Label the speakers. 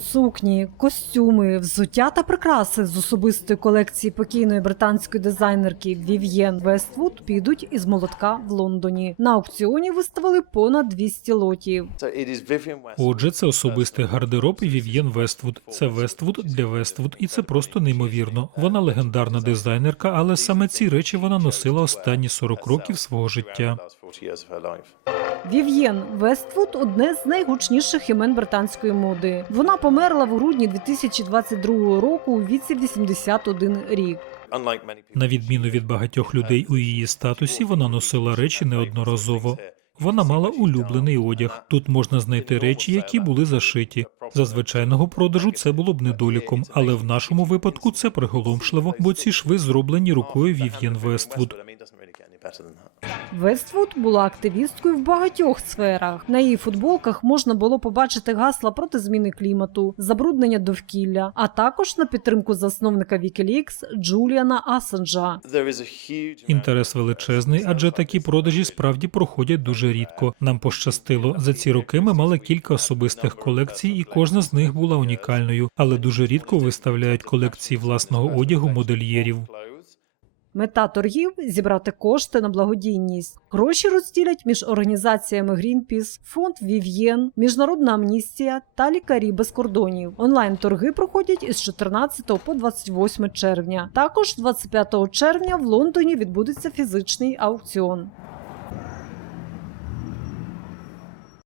Speaker 1: Сукні, костюми, взуття та прикраси з особистої колекції покійної британської дизайнерки Вів'єн Вествуд підуть із молотка в Лондоні. На аукціоні виставили понад 200 лотів.
Speaker 2: Отже, це особистий гардероб Вів'єн Вествуд. Це Вествуд для Вествуд, і це просто неймовірно. Вона легендарна дизайнерка, але саме ці речі вона носила останні 40 років свого життя.
Speaker 1: Вів'єн Вествуд одне з найгучніших імен британської моди. Вона померла в грудні 2022 року у віці 81 рік.
Speaker 2: На відміну від багатьох людей у її статусі, вона носила речі неодноразово. Вона мала улюблений одяг. Тут можна знайти речі, які були зашиті. За звичайного продажу це було б недоліком, але в нашому випадку це приголомшливо, бо ці шви зроблені рукою Вів'єн Вествуд.
Speaker 1: Вествуд була активісткою в багатьох сферах. На її футболках можна було побачити гасла проти зміни клімату, забруднення довкілля, а також на підтримку засновника Wikileaks Джуліана Асанжа.
Speaker 2: Інтерес величезний, адже такі продажі справді проходять дуже рідко. Нам пощастило. За ці роки ми мали кілька особистих колекцій, і кожна з них була унікальною, але дуже рідко виставляють колекції власного одягу модельєрів.
Speaker 1: Мета торгів зібрати кошти на благодійність. Гроші розділять між організаціями Greenpeace, фонд Вів'єн, Міжнародна амністія та лікарі без кордонів. Онлайн торги проходять із 14 по 28 червня. Також 25 червня в Лондоні відбудеться фізичний аукціон.